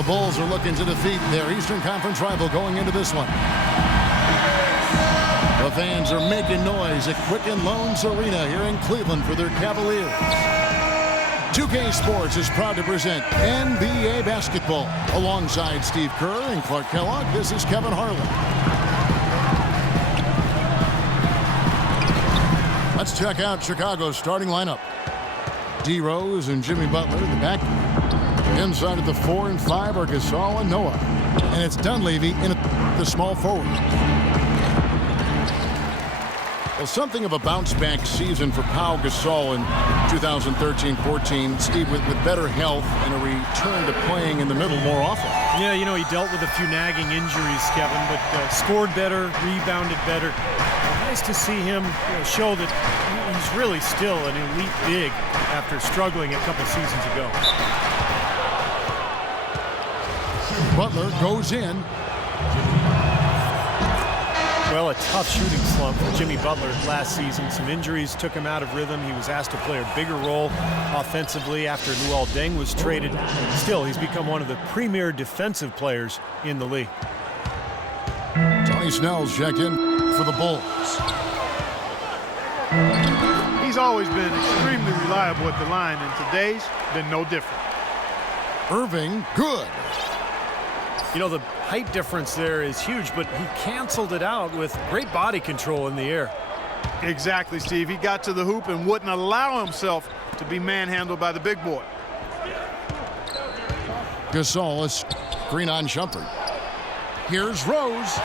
The Bulls are looking to defeat their Eastern Conference rival going into this one. The fans are making noise at Quicken Loans Arena here in Cleveland for their Cavaliers. 2K Sports is proud to present NBA basketball. Alongside Steve Kerr and Clark Kellogg, this is Kevin Harlan. Let's check out Chicago's starting lineup. D. Rose and Jimmy Butler in the back. Inside at the 4 and 5 are Gasol and Noah. And it's Dunleavy in the small forward. Well, something of a bounce-back season for Pau Gasol in 2013-14. Steve, with better health and a return to playing in the middle more often. Yeah, you know, he dealt with a few nagging injuries, Kevin, but scored better, rebounded better. Nice to see him show that he's really still an elite big after struggling a couple seasons ago. Butler goes in. Well, a tough shooting slump for Jimmy Butler last season. Some injuries took him out of rhythm. He was asked to play a bigger role offensively after Luol Deng was traded. Still, he's become one of the premier defensive players in the league. Tony Snell's checked in for the Bulls. He's always been extremely reliable at the line, and today's been no different. Irving, good. You know, the height difference there is huge, but he canceled it out with great body control in the air. Exactly, Steve. He got to the hoop and wouldn't allow himself to be manhandled by the big boy. Gasol is screen on Shumpert. Here's Rose.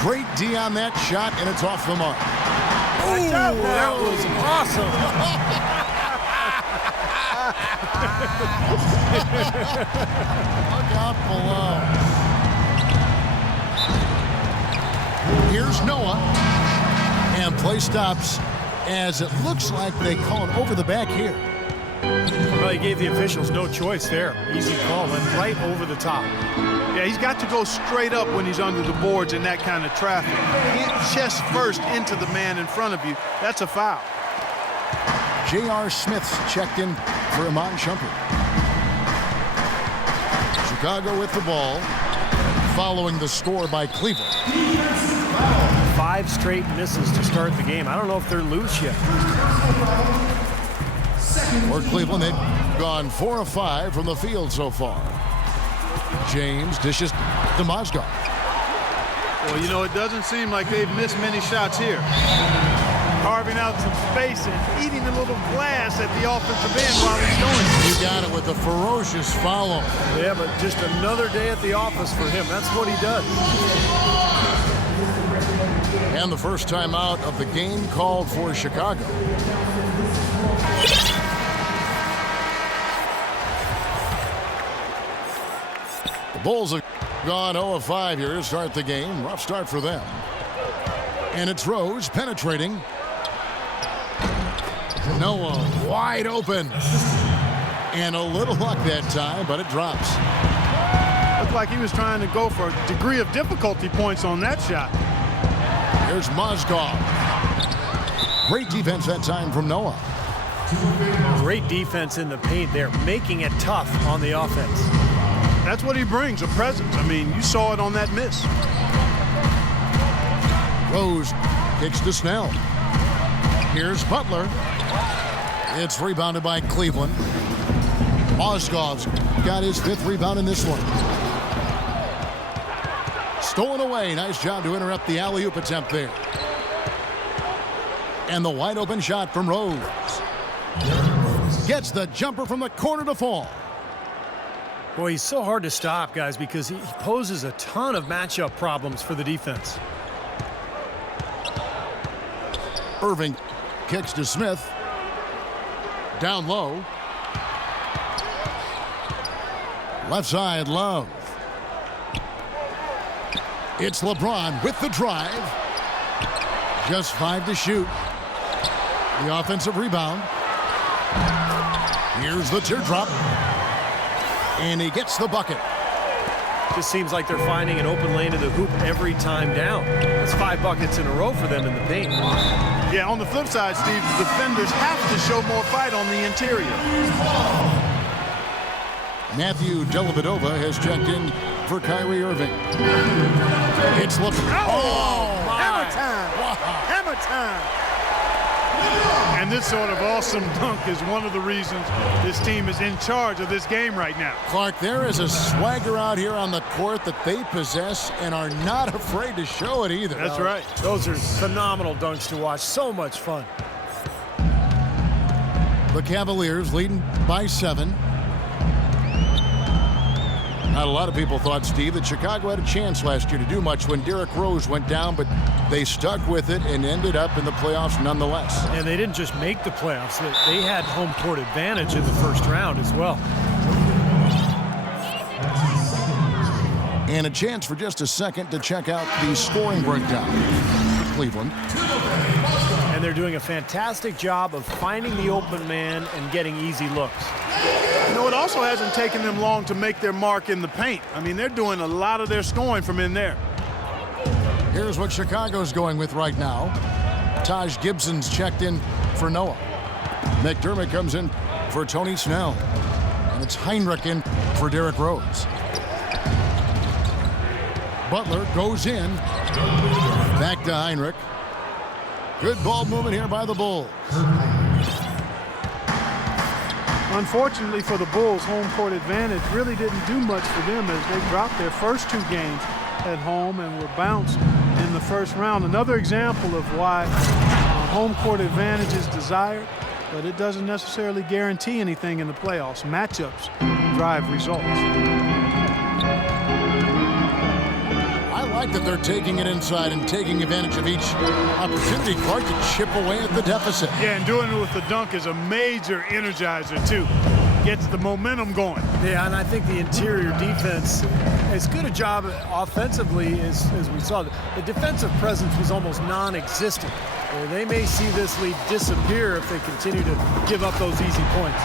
Great D on that shot, and it's off the mark. Ooh, that was awesome. Look out below. Here's Noah. And play stops as it looks like they call it over the back here. Well, he gave the officials no choice there. Easy call, went right over the top. Yeah, he's got to go straight up when he's under the boards in that kind of traffic. Hit chest first into the man in front of you. That's a foul. J.R. Smith's checked in for Iman Shumpert. Chicago with the ball, following the score by Cleveland. 5 straight misses to start the game. I don't know if they're loose yet. For Cleveland, they've gone 4 of 5 from the field so far. James dishes to Mozgov. Well, you know, it doesn't seem like they've missed many shots here. Carving out some space and eating a little glass at the offensive end while he's doing it. He got it with a ferocious follow. Yeah, but just another day at the office for him. That's what he does. And the first time out of the game called for Chicago. The Bulls have gone 0 of 5 here to start the game. Rough start for them. And it's Rose penetrating. Noah wide open. And a little luck that time, but it drops. Looked like he was trying to go for a degree of difficulty points on that shot. Here's Mozgov. Great defense that time from Noah. Great defense in the paint there, making it tough on the offense. That's what he brings, a presence. I mean, you saw it on that miss. Rose kicks to Snell. Here's Butler. It's rebounded by Cleveland. Mozgov's got his 5th rebound in this one. Stolen away. Nice job to interrupt the alley-oop attempt there. And the wide open shot from Rose. Gets the jumper from the corner to fall. Boy, he's so hard to stop, guys, because he poses a ton of matchup problems for the defense. Irving kicks to Smith. Down low. Left side, Love. It's LeBron with the drive. Just 5 to shoot. The offensive rebound. Here's the teardrop. And he gets the bucket. Just seems like they're finding an open lane to the hoop every time down. That's 5 buckets in a row for them in the paint. Yeah, on the flip side, Steve, the defenders have to show more fight on the interior. Matthew Dellavedova has checked in for Kyrie Irving. It's LeBron. Oh, my. hammer time. Wow. Hammer time. And this sort of awesome dunk is one of the reasons this team is in charge of this game right now. Clark, there is a swagger out here on the court that they possess and are not afraid to show it either. That's right. Those are phenomenal dunks to watch. So much fun. The Cavaliers leading by 7. Not a lot of people thought, Steve, that Chicago had a chance last year to do much when Derrick Rose went down, but they stuck with it and ended up in the playoffs nonetheless. And they didn't just make the playoffs. They had home court advantage in the first round as well. And a chance for just a second to check out the scoring breakdown for Cleveland. And they're doing a fantastic job of finding the open man and getting easy looks. You know, it also hasn't taken them long to make their mark in the paint. I mean, they're doing a lot of their scoring from in there. Here's what Chicago's going with right now. Taj Gibson's checked in for Noah. McDermott comes in for Tony Snell. And it's Heinrich in for Derrick Rose. Butler goes in. Back to Heinrich. Good ball movement here by the Bulls. Unfortunately for the Bulls, home court advantage really didn't do much for them as they dropped their first 2 games at home and were bounced in the first round. Another example of why home court advantage is desired, but it doesn't necessarily guarantee anything in the playoffs. Matchups drive results. I like that they're taking it inside and taking advantage of each opportunity, Clark, to chip away at the deficit. Yeah, and doing it with the dunk is a major energizer, too. Gets the momentum going. Yeah, and I think the interior defense, as good a job offensively as we saw, the defensive presence was almost non-existent. They may see this lead disappear if they continue to give up those easy points.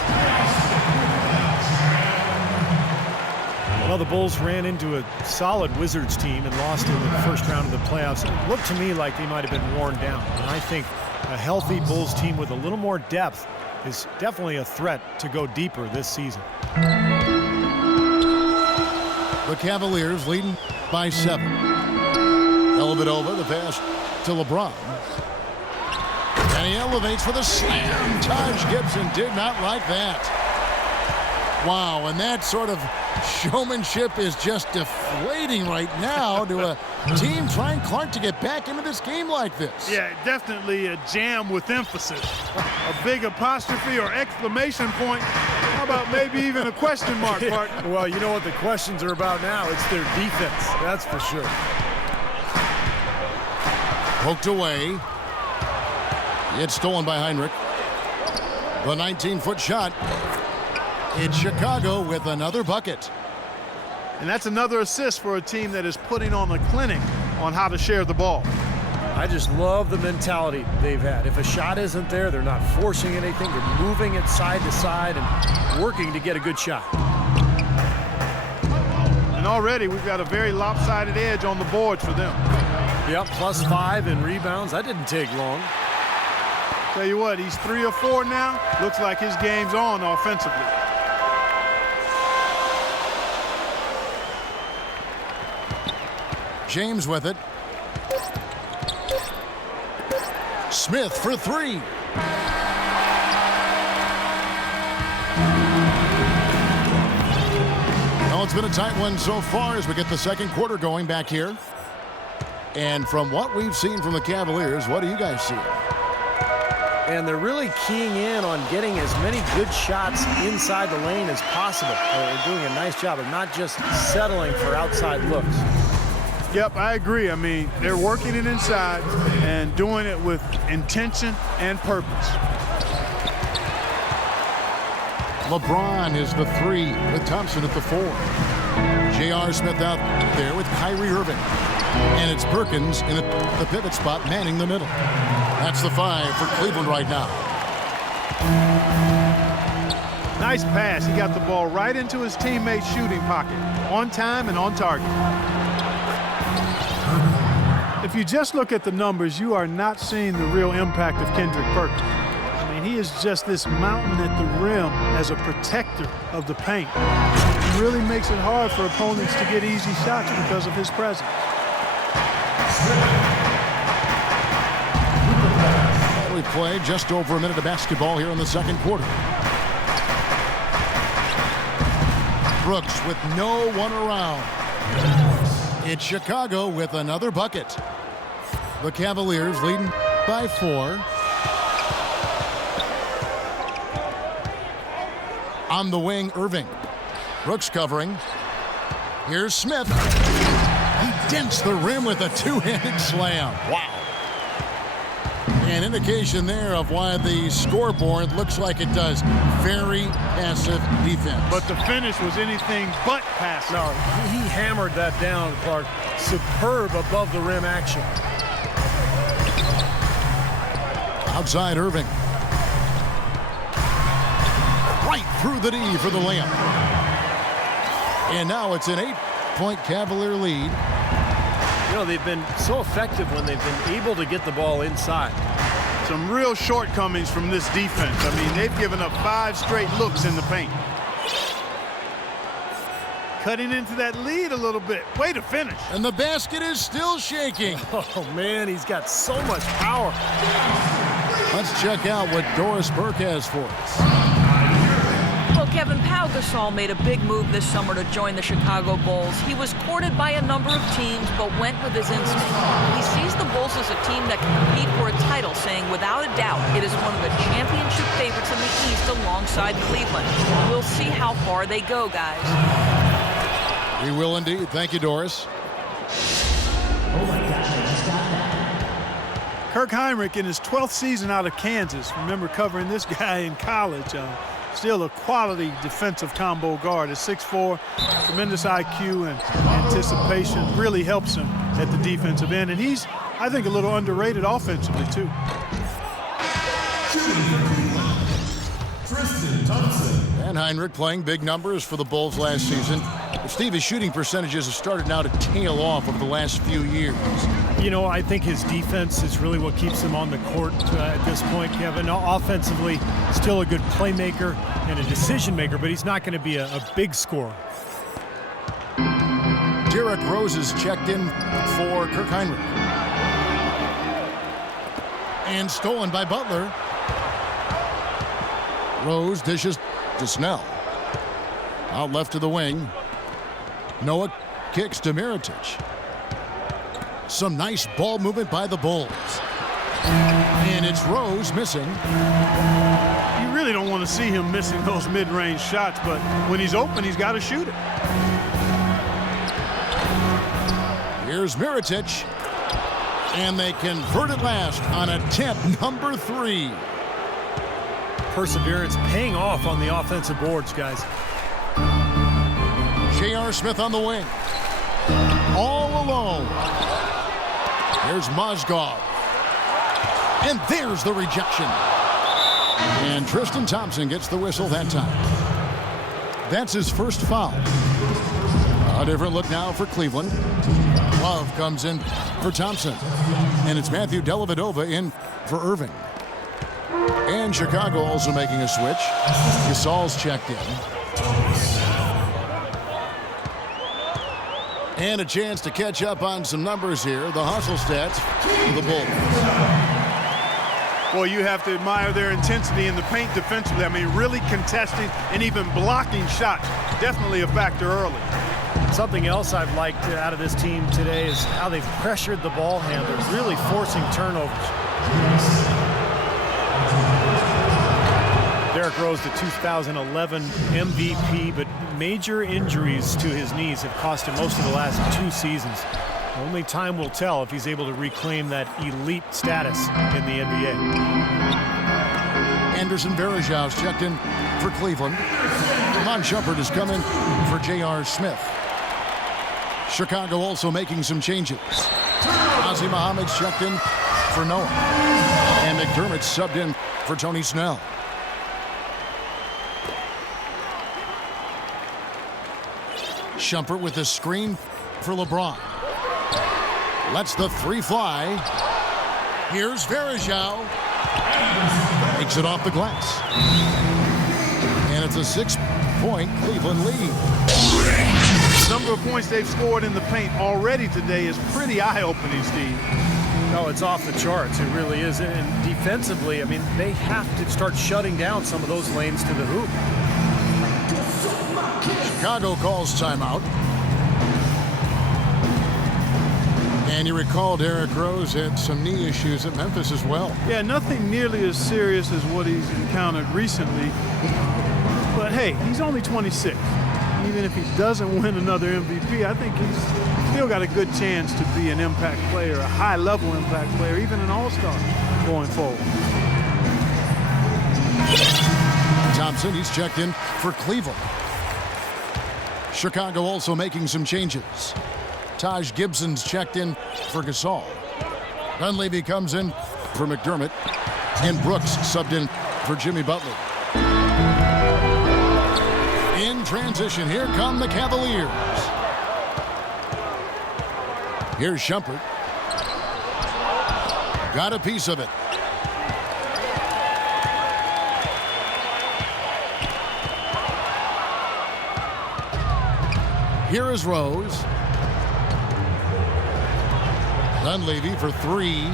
Well, the Bulls ran into a solid Wizards team and lost in the first round of the playoffs. It looked to me like they might have been worn down. And I think a healthy Bulls team with a little more depth is definitely a threat to go deeper this season. The Cavaliers leading by 7. Dellavedova, the pass to LeBron. And he elevates for the slam. Taj Gibson did not like that. Wow, and that sort of showmanship is just deflating right now to a team trying, Clark, to get back into this game like this. Yeah, definitely a jam with emphasis. A big apostrophe or exclamation point. How about maybe even a question mark, partner? Well, you know what the questions are about now. It's their defense, that's for sure. Poked away. It's stolen by Heinrich. The 19-foot shot. It's Chicago with another bucket. And that's another assist for a team that is putting on a clinic on how to share the ball. I just love the mentality they've had. If a shot isn't there, they're not forcing anything. They're moving it side to side and working to get a good shot. And already we've got a very lopsided edge on the boards for them. Yep, +5 in rebounds. That didn't take long. Tell you what, he's 3 or 4 now. Looks like his game's on offensively. James with it. Smith for 3. Well, it's been a tight one so far as we get the second quarter going back here. And from what we've seen from the Cavaliers, what do you guys see? And they're really keying in on getting as many good shots inside the lane as possible. They're doing a nice job of not just settling for outside looks. Yep, I agree. I mean, they're working it inside and doing it with intention and purpose. LeBron is the 3 with Thompson at the 4. J.R. Smith out there with Kyrie Irving. And it's Perkins in the pivot spot manning the middle. That's the 5 for Cleveland right now. Nice pass. He got the ball right into his teammate's shooting pocket. On time and on target. If you just look at the numbers, you are not seeing the real impact of Kendrick Perkins. I mean, And he is just this mountain at the rim as a protector of the paint. It really makes it hard for opponents to get easy shots because of his presence. We play just over a minute of basketball here in the second quarter. Brooks with no one around. It's Chicago with another bucket. The Cavaliers leading by 4. On the wing, Irving. Brooks covering. Here's Smith. He dents the rim with a two-handed slam. Wow. An indication there of why the scoreboard looks like it does. Very passive defense. But the finish was anything but passive. No, he hammered that down, Clark. Superb above the rim action. Outside Irving. Right through the D for the layup. And now it's an 8-point Cavalier lead. You know, they've been so effective when they've been able to get the ball inside. Some real shortcomings from this defense. I mean, they've given up 5 straight looks in the paint. Cutting into that lead a little bit. Way to finish. And the basket is still shaking. Oh, man, he's got so much power. Let's check out what Doris Burke has for us. Well, Kevin, Pau Gasol made a big move this summer to join the Chicago Bulls. He was courted by a number of teams, but went with his instinct. He sees the Bulls as a team that can compete for a title, saying without a doubt it is one of the championship favorites in the East alongside Cleveland. We'll see how far they go, guys. We will indeed. Thank you, Doris. Kirk Heinrich in his 12th season out of Kansas. Remember covering this guy in college. Still a quality defensive combo guard. At 6'4", tremendous IQ and anticipation really helps him at the defensive end. And he's, I think, a little underrated offensively, too. And Heinrich playing big numbers for the Bulls last season. Steve, his shooting percentages have started now to tail off over the last few years. You know, I think his defense is really what keeps him on the court at this point, Kevin. Offensively, still a good playmaker and a decision maker, but he's not going to be a big scorer. Derrick Rose is checked in for Kirk Heinrich. And stolen by Butler. Rose dishes to Snell. Out left to the wing. Noah kicks to Mirotic. Some nice ball movement by the Bulls. And it's Rose missing. You really don't want to see him missing those mid-range shots, but when he's open, he's got to shoot it. Here's Mirotic. And they convert it last on attempt number 3. Perseverance paying off on the offensive boards, guys. J.R. Smith on the wing. All alone. Here's Mozgov. And there's the rejection. And Tristan Thompson gets the whistle that time. That's his first foul. A different look now for Cleveland. Love comes in for Thompson. And it's Matthew Dellavedova in for Irving. And Chicago also making a switch. Gasol's checked in. And a chance to catch up on some numbers here. The hustle stats for the Bulls. Well, you have to admire their intensity in the paint defensively. I mean, really contesting and even blocking shots. Definitely a factor early. Something else I've liked out of this team today is how they've pressured the ball handlers, really forcing turnovers. Derrick Rose, the 2011 MVP, but major injuries to his knees have cost him most of the last 2 seasons. Only time will tell if he's able to reclaim that elite status in the NBA. Anderson Varejau's checked in for Cleveland. Mon Shumpert has come in for J.R. Smith. Chicago also making some changes. Ozzie Muhammad's checked in for Noah. And McDermott's subbed in for Tony Snell. Shumpert with a screen for LeBron. Lets the 3 fly. Here's Varejao. Takes it off the glass. And it's a 6-point Cleveland lead. The number of points they've scored in the paint already today is pretty eye-opening, Steve. No, it's off the charts. It really is. And defensively, I mean, they have to start shutting down some of those lanes to the hoop. Chicago calls timeout. And you recall Derrick Rose had some knee issues at Memphis as well. Yeah, nothing nearly as serious as what he's encountered recently. But hey, he's only 26. Even if he doesn't win another MVP, I think he's still got a good chance to be an impact player, a high-level impact player, even an all-star going forward. Thompson, he's checked in for Cleveland. Chicago also making some changes. Taj Gibson's checked in for Gasol. Dunleavy comes in for McDermott. And Brooks subbed in for Jimmy Butler. In transition, here come the Cavaliers. Here's Shumpert. Got a piece of it. Here is Rose. Dunleavy for three.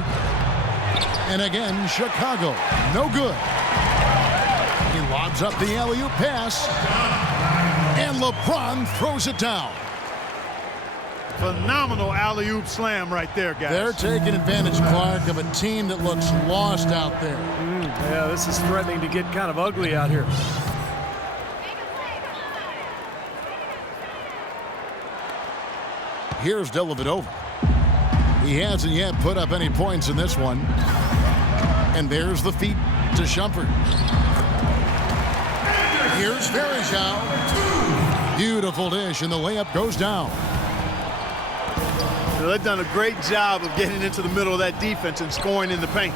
And again, Chicago. No good. He lobs up the alley-oop pass. And LeBron throws it down. Phenomenal alley-oop slam right there, guys. They're taking advantage, Clark, of a team that looks lost out there. Yeah, this is threatening to get kind of ugly out here. Here's Dellavedova. He hasn't yet put up any points in this one. And there's the feed to Shumpert. Here's Varejao. Beautiful dish, and the layup goes down. They've done a great job of getting into the middle of that defense and scoring in the paint.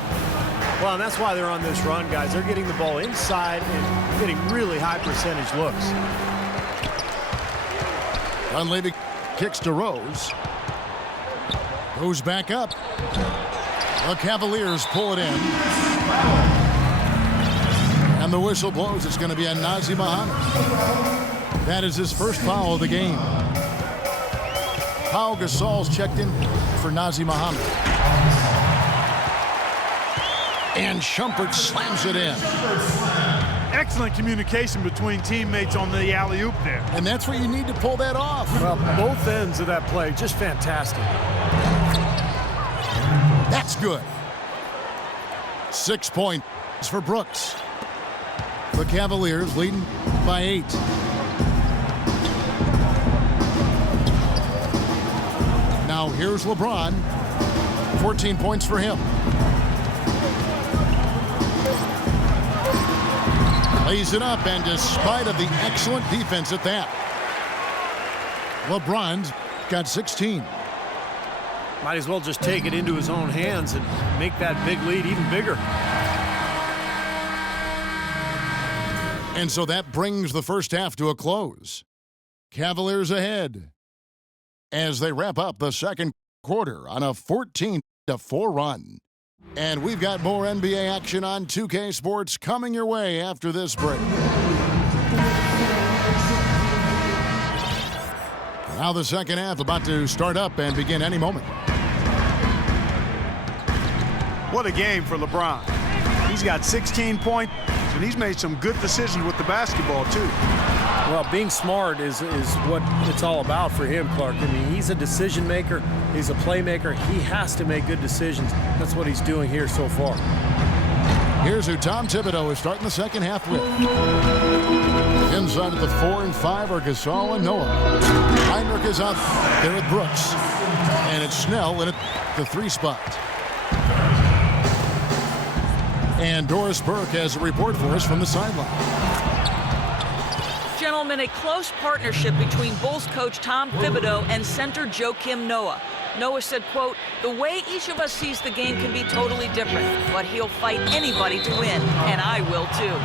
Well, and that's why they're on this run, guys. They're getting the ball inside and getting really high percentage looks. Dunleavy kicks to Rose. Goes back up. The Cavaliers pull it in. And the whistle blows. It's going to be on Nazr Mohammed. That is his first foul of the game. Pau Gasol's checked in for Nazr Mohammed. And Shumpert slams it in. Excellent communication between teammates on the alley-oop there. And that's what you need to pull that off. Well, both ends of that play, just fantastic. That's good. 6 points for Brooks. The Cavaliers leading by 8. Now here's LeBron. 14 points for him. Lays it up, and despite of the excellent defense at that, LeBron's got 16. Might as well just take it into his own hands and make that big lead even bigger. And so that brings the first half to a close. Cavaliers ahead as they wrap up the second quarter on a 14-4 run. And we've got more NBA action on 2K Sports coming your way after this break. Now the second half about to start up and begin any moment. What a game for LeBron. He's got 16 points, and he's made some good decisions with the basketball, too. Well, being smart is what it's all about for him, Clark. I mean, he's a decision maker. He's a playmaker. He has to make good decisions. That's what he's doing here so far. Here's who Tom Thibodeau is starting the second half with. Inside of the 4 and 5 are Gasol and Noah. Heinrich is out there with Brooks. And it's Snell in at the 3 spot. And Doris Burke has a report for us from the sideline. Gentlemen, a close partnership between Bulls coach Tom Thibodeau and center Joakim Noah. Noah said, quote, "The way each of us sees the game can be totally different, but he'll fight anybody to win, and I will too."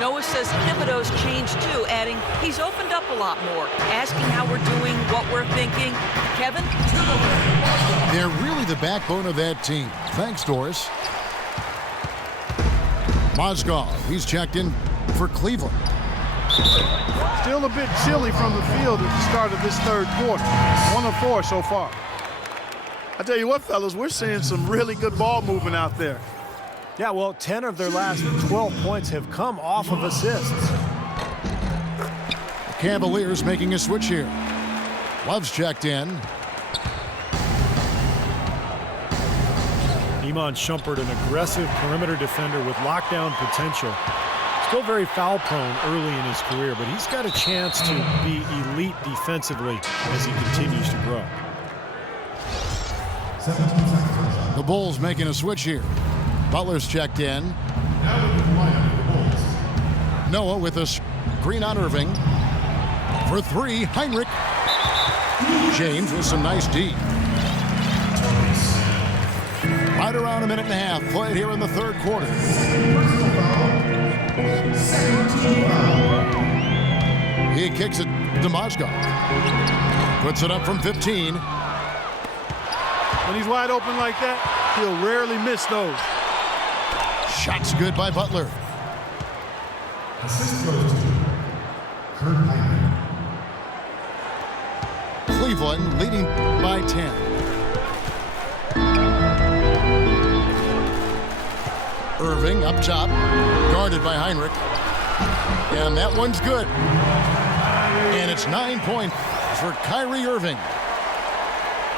Noah says Thibodeau's changed too, adding, "He's opened up a lot more, asking how we're doing, what we're thinking." Kevin? They're really the backbone of that team. Thanks, Doris. Mozgov, he's checked in for Cleveland. Still a bit chilly from the field at the start of this third quarter. 1 of 4 so far. I tell you what, fellas, we're seeing some really good ball movement out there. Yeah, well, 10 of their last 12 points have come off of assists. The Cavaliers making a switch here. Love's checked in. Iman Shumpert, an aggressive perimeter defender with lockdown potential. Still very foul prone early in his career, but he's got a chance to be elite defensively as he continues to grow. The Bulls making a switch here. Butler's checked in. Noah with a screen on Irving. For 3, Heinrich. James with some nice D. Right around a minute and a half played here in the third quarter. He kicks it to Mozgov. Puts it up from 15. When he's wide open like that, he'll rarely miss those. Shots good by Butler. Assist goes to Kurt Heinrich. Cleveland leading by 10. Irving up top, guarded by Heinrich. And that one's good. And it's 9 points for Kyrie Irving.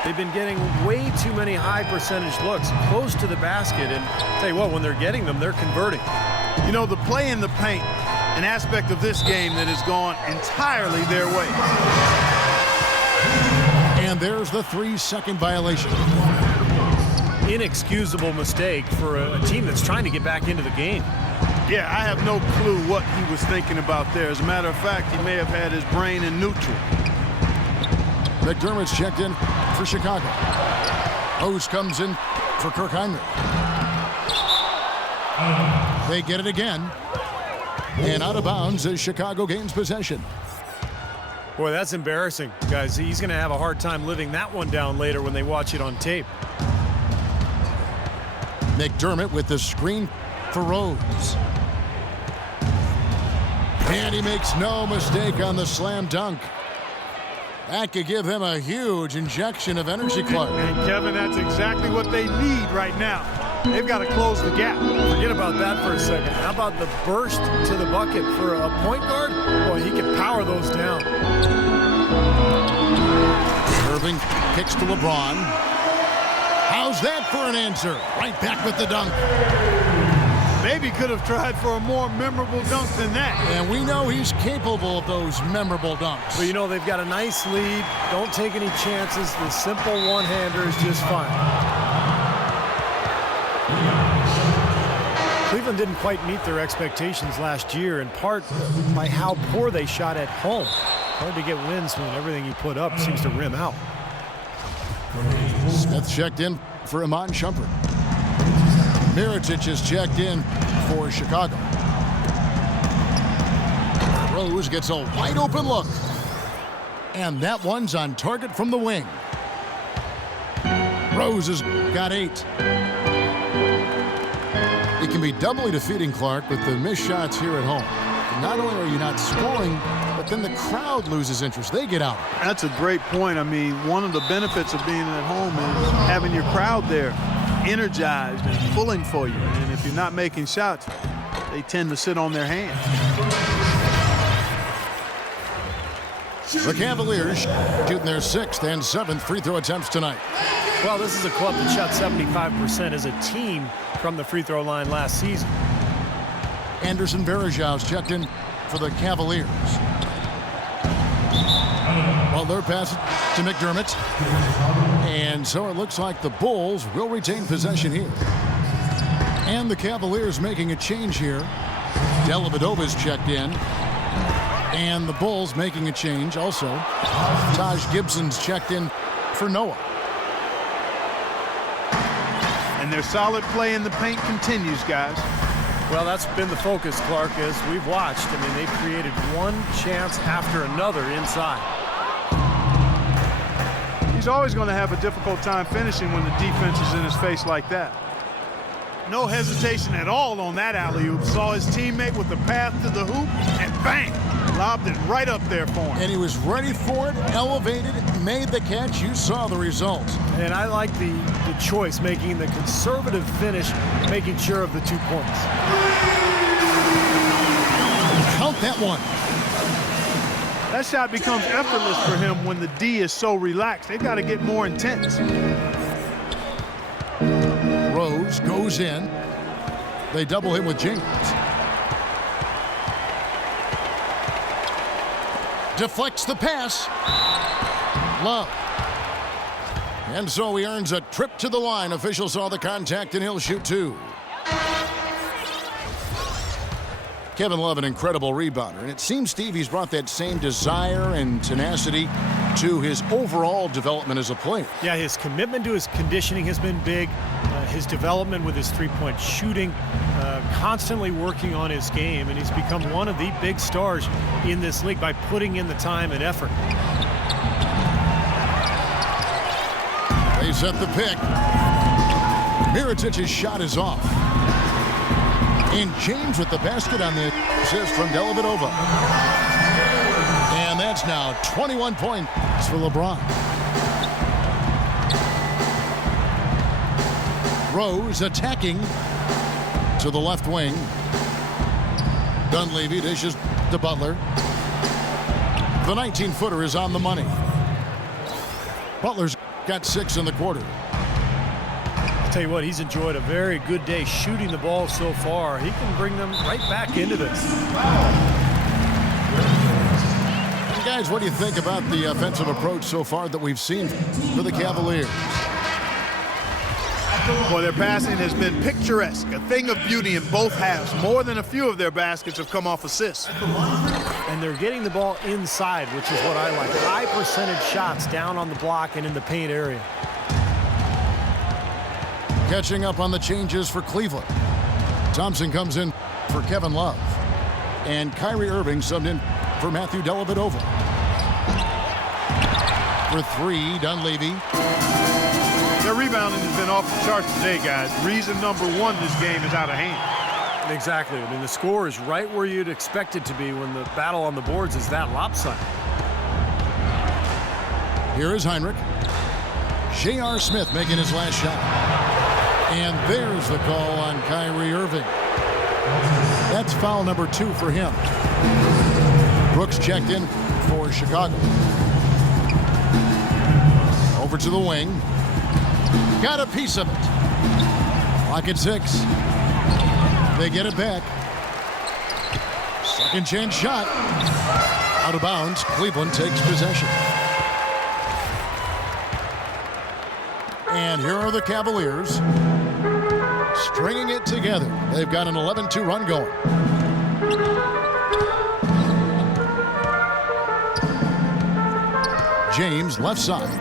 They've been getting way too many high percentage looks close to the basket, and tell you what, when they're getting them, they're converting. You know, the play in the paint, an aspect of this game that has gone entirely their way. And there's the 3-second violation. Inexcusable mistake for a team that's trying to get back into the game. Yeah, I have no clue what he was thinking about there. As a matter of fact, he may have had his brain in neutral. McDermott's checked in for Chicago. Rose comes in for Kirk Heinrich. They get it again. And out of bounds as Chicago gains possession. Boy, that's embarrassing, guys. He's going to have a hard time living that one down later when they watch it on tape. McDermott with the screen for Rose. And he makes no mistake on the slam dunk. That could give him a huge injection of energy, Clark. And Kevin, that's exactly what they need right now. They've got to close the gap. Forget about that for a second. How about the burst to the bucket for a point guard? Boy, he can power those down. Irving kicks to LeBron. How's that for an answer? Right back with the dunk. Maybe could have tried for a more memorable dunk than that. And we know he's capable of those memorable dunks. But you know, they've got a nice lead. Don't take any chances. The simple one-hander is just fine. Cleveland didn't quite meet their expectations last year, in part by how poor they shot at home. Hard to get wins when everything you put up seems to rim out. Smith checked in for Iman Shumpert. Mirotic is checked in for Chicago. Rose gets a wide open look. And that one's on target from the wing. Rose has got 8. It can be doubly defeating, Clark, with the missed shots here at home. Not only are you not scoring, but then the crowd loses interest. They get out. That's a great point. I mean, one of the benefits of being at home is having your crowd there energized and pulling for you. And if you're not making shots, they tend to sit on their hands. The Cavaliers shooting their 6th and 7th free throw attempts tonight. Well, this is a club that shot 75% as a team from the free throw line last season. Anderson Varejau's checked in for the Cavaliers. Well, they're passing to McDermott. And so it looks like the Bulls will retain possession here. And the Cavaliers making a change here. Dellavedova's checked in. And the Bulls making a change also. Taj Gibson's checked in for Noah. And their solid play in the paint continues, guys. Well, that's been the focus, Clark, as we've watched. I mean, they've created one chance after another inside. He's always going to have a difficult time finishing when the defense is in his face like that. No hesitation at all on that alley-oop. Saw his teammate with the path to the hoop, and bang! Lobbed it right up there for him. And he was ready for it, elevated, made the catch. You saw the result. And I like the choice, making the conservative finish, making sure of the 2 points. Count that one. That shot becomes effortless for him when the D is so relaxed. They got to get more intense. Rose goes in. They double him with James. Deflects the pass. Love. And so he earns a trip to the line. Officials saw the contact, and he'll shoot 2. Kevin Love, an incredible rebounder. And it seems, Steve, he's brought that same desire and tenacity to his overall development as a player. Yeah, his commitment to his conditioning has been big. His development with his three-point shooting, constantly working on his game, and he's become one of the big stars in this league by putting in the time and effort. They set the pick. Mirotic's shot is off. And James with the basket on the assist from Dellavedova. And that's now 21 points for LeBron. Rose attacking to the left wing. Dunleavy dishes to Butler. The 19-footer is on the money. Butler's got 6 in the quarter. I'll tell you what, he's enjoyed a very good day shooting the ball so far. He can bring them right back into this. And guys, what do you think about the offensive approach so far that we've seen for the Cavaliers? Well, their passing has been picturesque, a thing of beauty in both halves. More than a few of their baskets have come off assists. And they're getting the ball inside, which is what I like. High percentage shots down on the block and in the paint area. Catching up on the changes for Cleveland. Thompson comes in for Kevin Love. And Kyrie Irving subbed in for Matthew Dellavedova. For 3, Dunleavy. Their rebounding has been off the charts today, guys. Reason number 1, this game is out of hand. Exactly. I mean, the score is right where you'd expect it to be when the battle on the boards is that lopsided. Here is Heinrich. J.R. Smith making his last shot. And there's the call on Kyrie Irving. That's foul number 2 for him. Brooks checked in for Chicago. Over to the wing. Got a piece of it. Clock at 6. They get it back. Second chance shot. Out of bounds. Cleveland takes possession. And here are the Cavaliers stringing it together. They've got an 11-2 run going. James left side.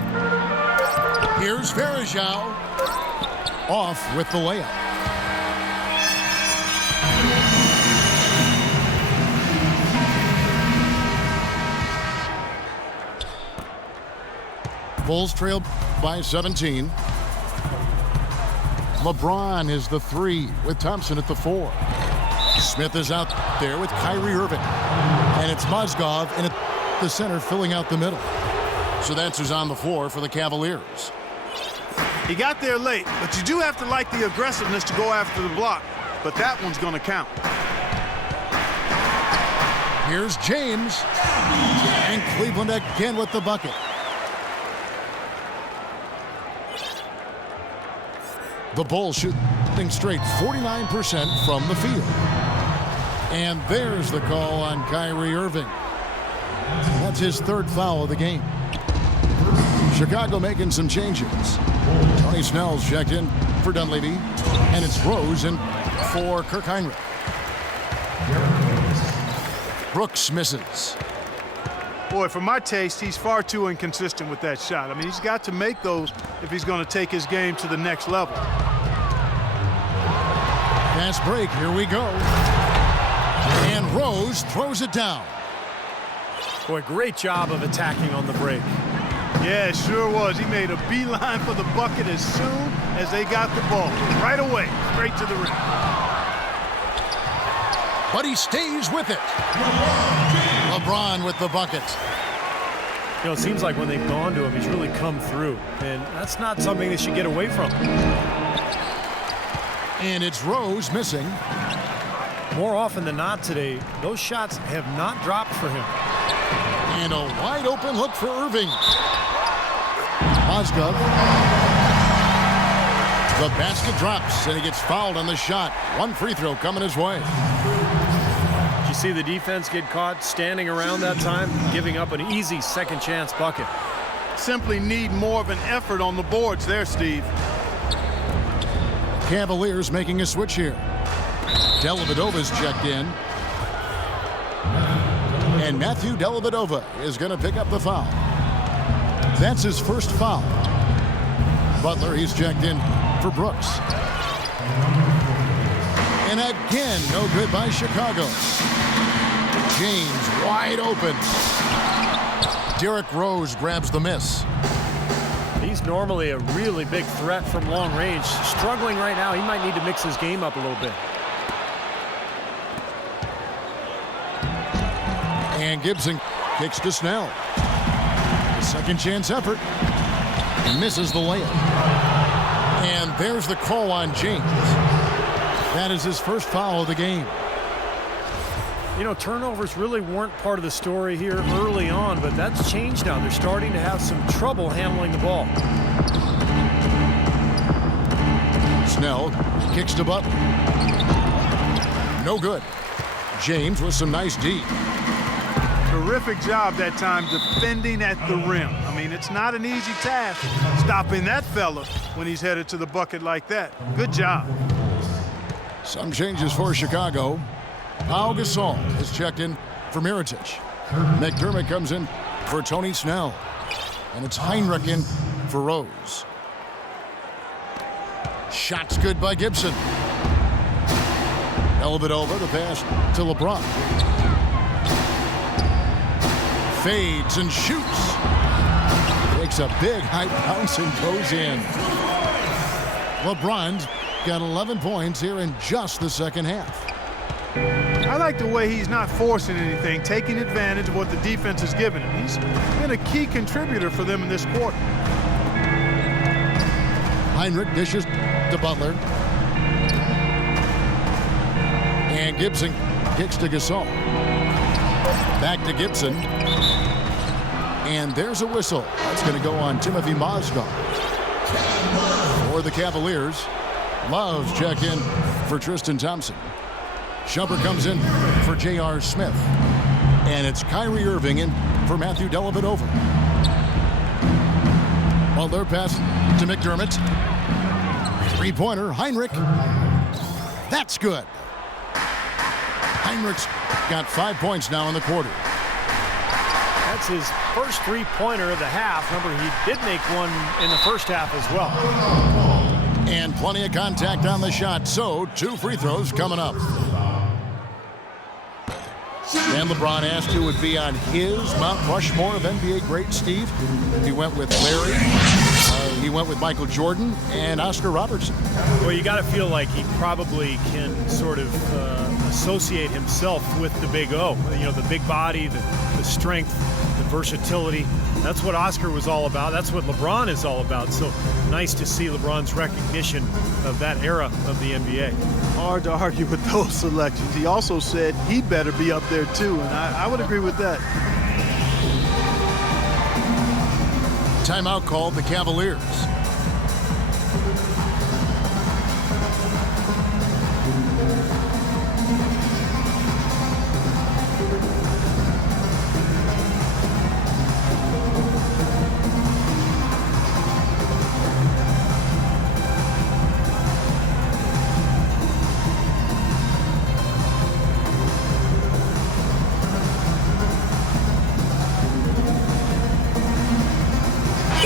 Here's Varejao. Off with the layup. Bulls trail by 17. LeBron is the 3 with Thompson at the 4. Smith is out there with Kyrie Irving. And it's Mozgov in the center filling out the middle. So that's who's on the floor for the Cavaliers. He got there late, but you do have to like the aggressiveness to go after the block. But that one's going to count. Here's James. And Cleveland again with the bucket. The Bulls shooting straight 49% from the field. And there's the call on Kyrie Irving. That's his 3rd foul of the game. Chicago making some changes. Tony Snell's checked in for Dunleavy. And it's Rose in for Kirk Heinrich. Brooks misses. Boy, for my taste, he's far too inconsistent with that shot. I mean, he's got to make those if he's going to take his game to the next level. Fast break, here we go. And Rose throws it down. Boy, great job of attacking on the break. Yeah, it sure was. He made a beeline for the bucket as soon as they got the ball. Right away, straight to the rim. But he stays with it. LeBron with the bucket. You know, it seems like when they've gone to him, he's really come through. And that's not something they should get away from. And it's Rose missing. More often than not today, those shots have not dropped for him. And a wide open look for Irving. Mozgov. The basket drops, and he gets fouled on the shot. One free throw coming his way. Did you see the defense get caught standing around that time, giving up an easy second chance bucket? Simply need more of an effort on the boards there, Steve. Cavaliers making a switch here. Dellavedova's checked in. And Matthew Dellavedova is going to pick up the foul. That's his first foul. Butler, he's checked in for Brooks. And again, no good by Chicago. James wide open. Derrick Rose grabs the miss. He's normally a really big threat from long range. Struggling right now. He might need to mix his game up a little bit. And Gibson kicks to Snell. Second chance effort. Misses the layup. And there's the call on James. That is his first foul of the game. You know, turnovers really weren't part of the story here early on, but that's changed now. They're starting to have some trouble handling the ball. Snell kicks to Butler. No good. James with some nice D. Terrific job that time defending at the rim. I mean, it's not an easy task stopping that fella when he's headed to the bucket like that. Good job. Some changes for Chicago. Pau Gasol is checked in for Mirotic. McDermott comes in for Tony Snell. And it's Heinrich in for Rose. Shots good by Gibson. Dellavedova, the pass to LeBron. Fades and shoots. Takes a big high bounce and goes in. LeBron's got 11 points here in just the second half. I like the way he's not forcing anything, taking advantage of what the defense has given him. He's been a key contributor for them in this quarter. Heinrich dishes to Butler. And Gibson kicks to Gasol. Back to Gibson. And there's a whistle. That's going to go on Timothy Mozgov. For the Cavaliers, Love's check in for Tristan Thompson. Shumpert comes in for J.R. Smith. And it's Kyrie Irving in for Matthew Dellavedova. Butler pass to McDermott. Three-pointer, Heinrich. That's good. Heinrich's got 5 points now in the quarter. That's his first three-pointer of the half. Remember, he did make one in the first half as well. And plenty of contact on the shot, so 2 free throws coming up. And LeBron asked who would be on his Mount Rushmore of NBA greats, Steve. He went with Larry. He went with Michael Jordan and Oscar Robertson. Well, you got to feel like he probably can sort of associate himself with the Big O. You know, the big body, the strength, the versatility. That's what Oscar was all about. That's what LeBron is all about. So nice to see LeBron's recognition of that era of the NBA. Hard to argue with those selections. He also said he better be up there too, and I would agree with that. Timeout called the Cavaliers.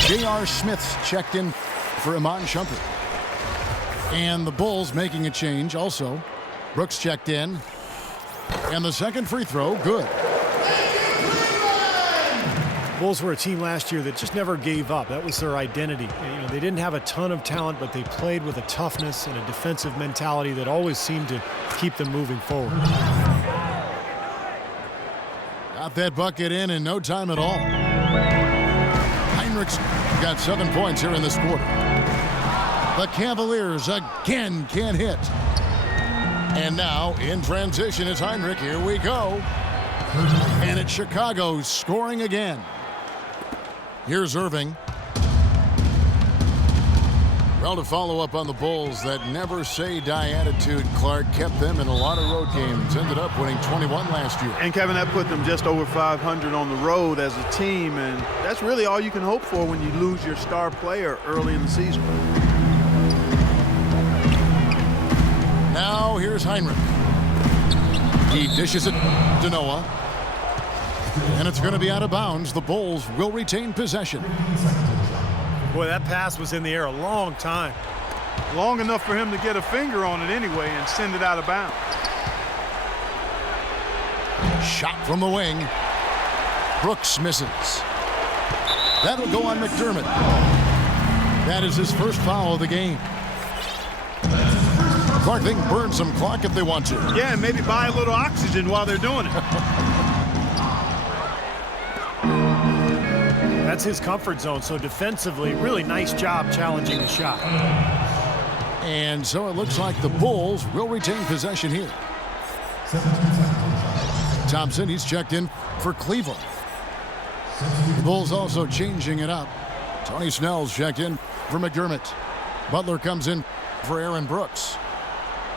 J.R. Smith's checked in for Iman Shumpert. And the Bulls making a change also. Brooks checked in. And the second free throw, good. Bulls were a team last year that just never gave up. That was their identity. They didn't have a ton of talent, but they played with a toughness and a defensive mentality that always seemed to keep them moving forward. Got that bucket in no time at all. Heinrich's got 7 points here in this quarter. The Cavaliers again can't hit. And now in transition is Heinrich. Here we go. And it's Chicago scoring again. Here's Irving. Well, to follow up on the Bulls, that never-say-die attitude, Clark, kept them in a lot of road games. Ended up winning 21 last year. And, Kevin, that put them just over 500 on the road as a team, and that's really all you can hope for when you lose your star player early in the season. Now here's Heinrich. He dishes it to Noah. And it's going to be out of bounds. The Bulls will retain possession. Boy, that pass was in the air a long time. Long enough for him to get a finger on it anyway and send it out of bounds. Shot from the wing. Brooks misses. That'll go on McDermott. That is his first foul of the game. Clark, they can burn some clock if they want to. Yeah, and maybe buy a little oxygen while they're doing it. That's his comfort zone, so defensively, really nice job challenging the shot. And so it looks like the Bulls will retain possession here. Thompson, he's checked in for Cleveland. The Bulls also changing it up. Tony Snell's checked in for McDermott. Butler comes in for Aaron Brooks.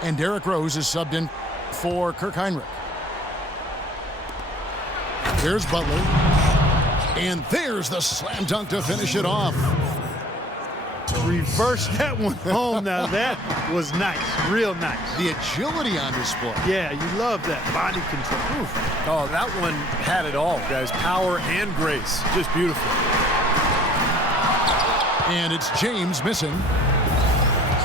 And Derrick Rose is subbed in for Kirk Heinrich. Here's Butler. And there's the slam dunk to finish it off. Reverse that one home. Now that was nice, real nice. The agility on display. Yeah, you love that body control. Oof. Oh, that one had it all, guys. Power and grace. Just beautiful. And it's James missing.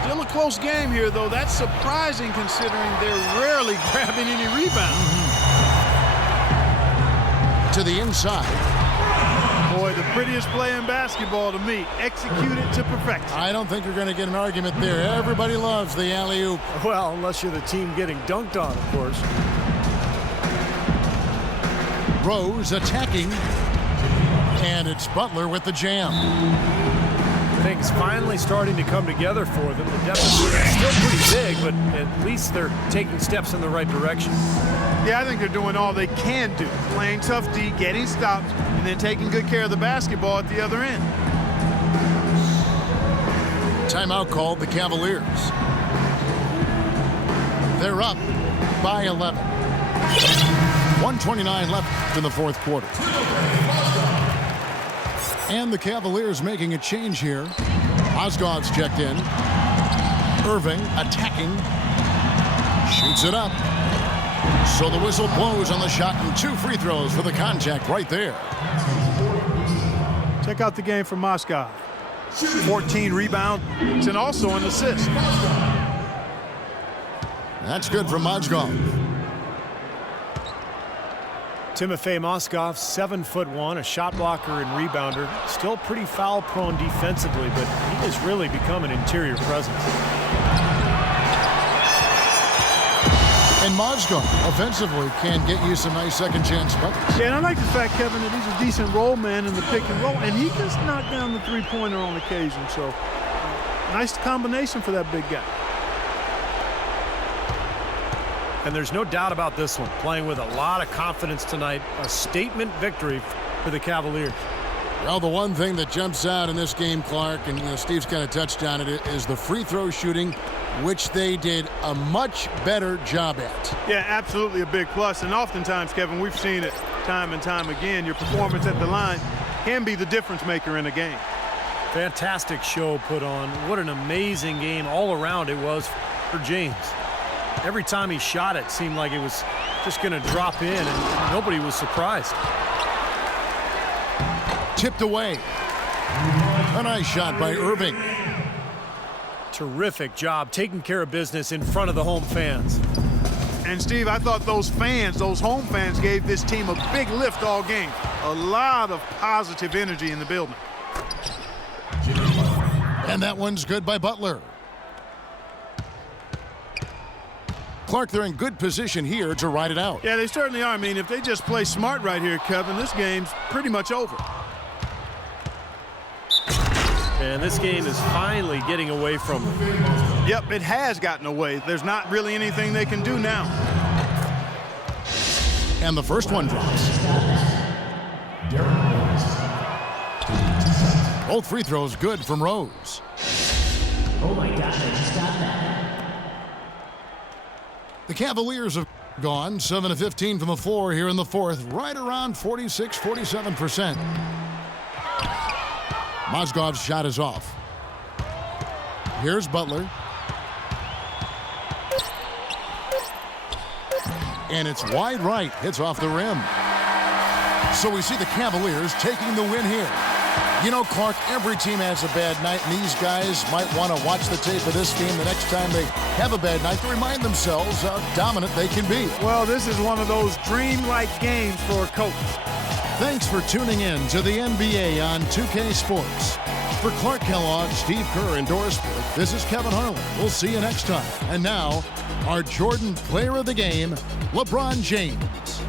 Still a close game here, though. That's surprising considering they're rarely grabbing any rebounds. To the inside. Boy, the prettiest play in basketball to me. Execute it to perfection. I don't think you're going to get an argument there. Everybody loves the alley-oop. Well, unless you're the team getting dunked on, of course. Rose attacking. And it's Butler with the jam. Things finally starting to come together for them. The deficit is still pretty big, but at least they're taking steps in the right direction. Yeah, I think they're doing all they can do. Playing tough D, getting stops, and then taking good care of the basketball at the other end. Timeout called the Cavaliers. They're up by 11. 1:29 left in the fourth quarter. And the Cavaliers making a change here. Osgood's checked in. Irving attacking. Shoots it up. So the whistle blows on the shot and 2 free throws for the contact right there. Check out the game for Moscow. 14 rebounds and also an assist. That's good from Mozgov. Timofey Moskov, 7'1", a shot blocker and rebounder. Still pretty foul-prone defensively, but he has really become an interior presence. And Mozgov offensively can get you some nice second-chance buckets. Yeah, and I like the fact, Kevin, that he's a decent roll man in the pick and roll, and he can knock down the three-pointer on occasion. So, nice combination for that big guy. And there's no doubt about this one. Playing with a lot of confidence tonight. A statement victory for the Cavaliers. Well, the one thing that jumps out in this game, Clark, and Steve's kind of touched on it, is the free throw shooting, which they did a much better job at. Yeah, absolutely a big plus. And oftentimes, Kevin, we've seen it time and time again. Your performance at the line can be the difference maker in a game. Fantastic show put on. What an amazing game all around it was for James. Every time he shot it seemed like it was just going to drop in, and nobody was surprised. Tipped away. A nice shot by Irving. Terrific job taking care of business in front of the home fans. And, Steve, I thought those fans, those home fans, gave this team a big lift all game. A lot of positive energy in the building. And that one's good by Butler. Clark, they're in good position here to ride it out. Yeah, they certainly are. I mean, if they just play smart right here, Kevin, this game's pretty much over. And this game is finally getting away from them. Yep, it has gotten away. There's not really anything they can do now. And the first one drops. Both free throws good from Rose. Oh my God, I just got that. The Cavaliers have gone 7 of 15 from the floor here in the fourth, right around 46-47%. Mozgov's shot is off. Here's Butler. And it's wide right, hits off the rim. So we see the Cavaliers taking the win here. You know, Clark, every team has a bad night, and these guys might want to watch the tape of this game the next time they have a bad night to remind themselves how dominant they can be. Well, this is one of those dreamlike games for a coach. Thanks for tuning in to the NBA on 2K Sports. For Clark Kellogg, Steve Kerr, and Doris Burke, this is Kevin Harlan. We'll see you next time. And now, our Jordan Player of the Game, LeBron James.